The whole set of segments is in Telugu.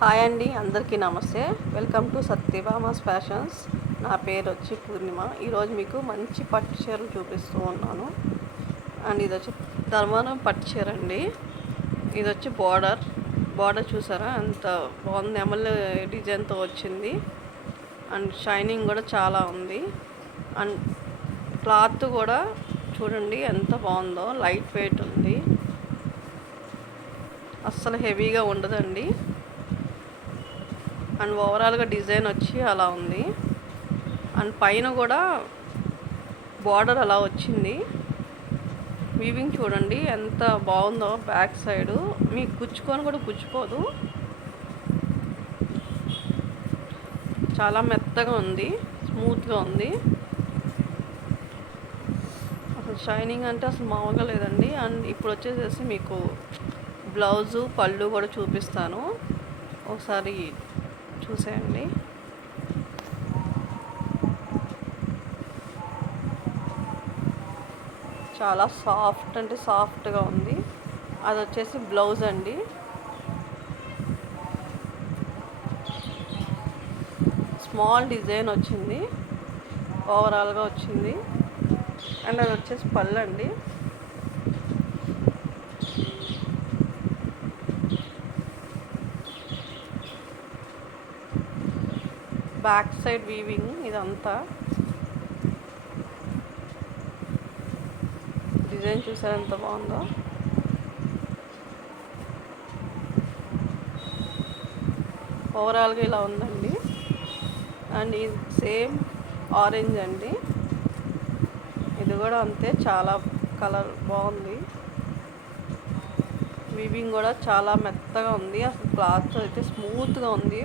హాయ్ అండి, అందరికీ నమస్తే. Welcome to Satyabhama's fashions. నా పేరు వచ్చి పూర్ణిమ. ఈరోజు మీకు మంచి పట్టు చీరలు చూపిస్తూ ఉన్నాను. అండ్ ఇది వచ్చి ధర్మవరం పట్టు చీర అండి. ఇది వచ్చి బార్డర్ చూసారా ఎంత బాగుంది, నెమలి డిజైన్తో వచ్చింది. అండ్ షైనింగ్ కూడా చాలా ఉంది. అండ్ క్లాత్ కూడా చూడండి ఎంత బాగుందో, లైట్ వెయిట్ ఉంది, అస్సలు హెవీగా ఉండదండి. అండ్ ఓవరాల్గా డిజైన్ వచ్చి అలా ఉంది. అండ్ పైన కూడా బార్డర్ అలా వచ్చింది. వీవింగ్ చూడండి ఎంత బాగుందో, బ్యాక్ సైడు మీకు గుచ్చుకొని కూడా గుచ్చిపోదు, చాలా మెత్తగా ఉంది, స్మూత్గా ఉంది. అసలు షైనింగ్ అంటే అసలు మామూలుగా లేదండి. అండ్ ఇప్పుడు వచ్చేసేసి మీకు బ్లౌజు పళ్ళు కూడా చూపిస్తాను, ఒకసారి చూసేయండి. చాలా సాఫ్ట్ అంటే సాఫ్ట్గా ఉంది. అది వచ్చేసి బ్లౌజ్ అండి. స్మాల్ డిజైన్ వచ్చింది, ఓవరాల్గా వచ్చింది. అండ్ అది వచ్చేసి పళ్ళు అండి. బ్యాక్ సైడ్ వీవింగ్ ఇదంతా డిజైన్ చూసారు ఎంత బాగుందో. ఓవరాల్గా ఇలా ఉందండి. అండ్ ఇది సేమ్ ఆరెంజ్ అండి, ఇది కూడా అంతే, చాలా కలర్ బాగుంది. వీవింగ్ కూడా చాలా మెత్తగా ఉంది, అసలు క్లాత్ అయితే స్మూత్గా ఉంది.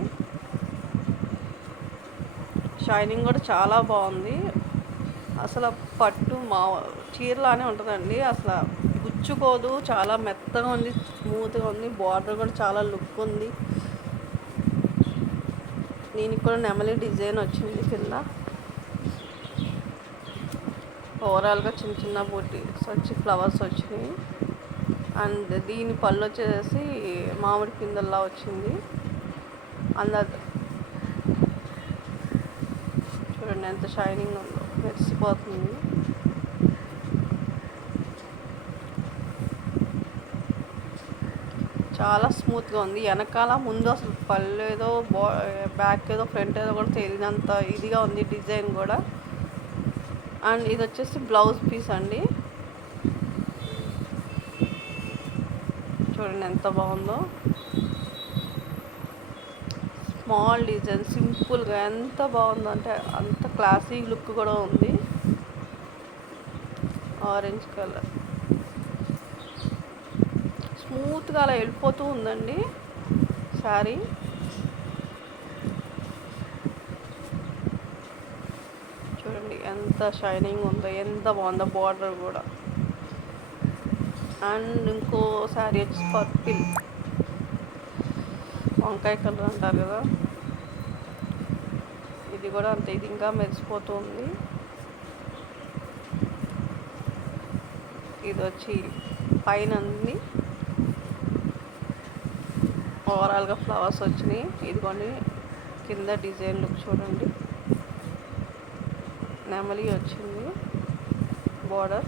షైనింగ్ కూడా చాలా బాగుంది. అసలు పట్టు చీరలానే ఉంటుందండి, అసలు గుచ్చుకోదు, చాలా మెత్తగా ఉంది, స్మూత్గా ఉంది. బార్డర్ కూడా చాలా లుక్ ఉంది. దీనికి కూడా నెమలి డిజైన్ వచ్చింది కింద. ఓవరాల్గా చిన్న చిన్న బూటీస్ వచ్చి ఫ్లవర్స్ వచ్చినాయి. అండ్ దీని పళ్ళు వచ్చేసి మామిడి పిందల్లా వచ్చింది. అందరు చూడండి ఎంత షైనింగ్ ఉందో, మెరిసిపోతుంది. చాలా స్మూత్గా ఉంది. వెనకాల ముందు అసలు పళ్ళు ఏదో బ్యాక్ ఏదో ఫ్రంట్ ఏదో కూడా తెలియనంత ఇదిగా ఉంది డిజైన్ కూడా. అండ్ ఇది వచ్చేసి బ్లౌజ్ పీస్ అండి, చూడండి ఎంత బాగుందో. స్మాల్ డిజైన్ సింపుల్గా ఎంత బాగుందో అంటే అంత క్లాసీ లుక్ కూడా ఉంది. ఆరెంజ్ కలర్ స్మూత్గా అలా వెళ్ళిపోతూ ఉందండి శారీ. చూడండి ఎంత షైనింగ్ ఉందో, ఎంత బాగుందో బార్డర్ కూడా. అండ్ ఇంకో శారీ వచ్చి పర్పిల్, వంకాయ కలర్ అంటారు కదా, ఇది కూడా అంతే, ఇది ఇంకా మెరిసిపోతుంది. ఇది వచ్చి పైన ఉంది, ఓవరాల్గా ఫ్లవర్స్ వచ్చినాయి. ఇదిగోండి కింద డిజైన్ లుక్ చూడండి, నెమలి వచ్చింది బార్డర్.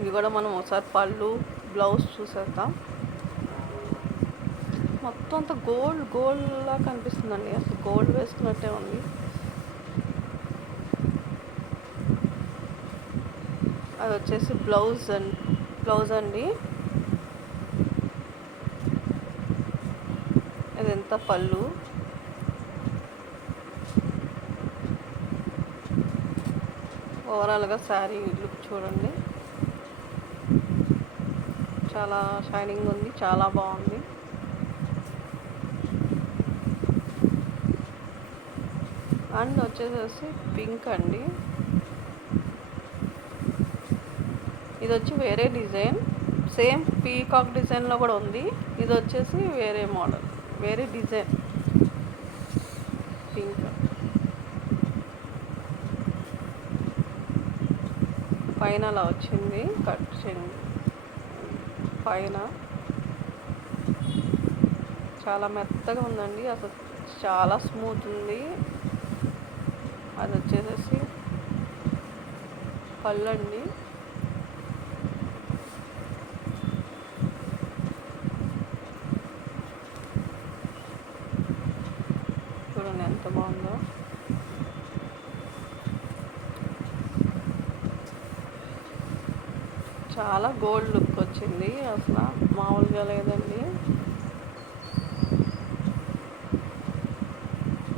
ఇది కూడా మనం ఒకసారి పళ్ళు బ్లౌజ్ చూసేద్దాం. మొత్తం అంతా గోల్డ్లా కనిపిస్తుందండి, అసలు గోల్డ్ వేసుకున్నట్టే ఉంది. అది వచ్చేసి బ్లౌజ్ అండి. ఇది ఎంత పళ్ళు, ఓవరాల్గా శారీ లుక్ చూడండి, చాలా షైనింగ్ ఉంది, చాలా బాగుంది. అండ్ వచ్చేసేసి పింక్ అండి, ఇది వచ్చి వేరే డిజైన్, సేమ్ పీకాక్ డిజైన్లో కూడా ఉంది. ఇది వచ్చేసి వేరే మోడల్, వేరే డిజైన్ పింక్. పైన అలా వచ్చింది కట్ పైన చాలా మెత్తగా ఉందండి, అసలు చాలా స్మూత్ ఉంది. అది వచ్చేసేసి పళ్ళు అండి. చూడండి ఎంత బాగుందో. చాలా గోల్డ్ లుక్ వచ్చింది, అసలు మామూలుగా లేదండి.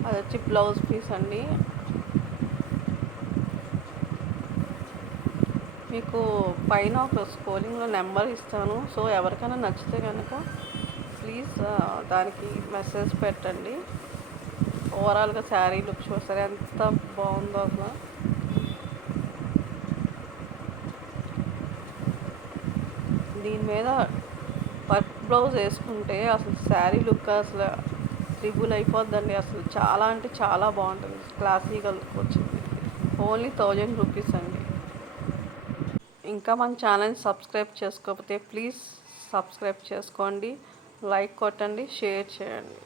అది వచ్చి బ్లౌజ్ పీస్ అండి. మీకు పైన ఒక స్క్రోలింగ్లో నెంబర్ ఇస్తాను, సో ఎవరికైనా నచ్చితే కనుక ప్లీజ్ దానికి మెసేజ్ పెట్టండి. ఓవరాల్గా శారీ లుక్ చూసారు ఎంత బాగుందో అసలు. దీని మీద వర్క్ బ్లౌజ్ వేసుకుంటే అసలు శారీ లుక్ అసలు ట్రిబుల్ అయిపోద్దండి. అసలు చాలా అంటే చాలా బాగుంటుంది, క్లాసీగా లుక్ వచ్చింది. ఓన్లీ 1000 రూపీస్ అండి. ఇంకా మన ఛానల్ని సబ్స్క్రైబ్ చేసుకోకపోతే ప్లీజ్ సబ్స్క్రైబ్ చేసుకోండి, లైక్ కొట్టండి, షేర్ చేయండి.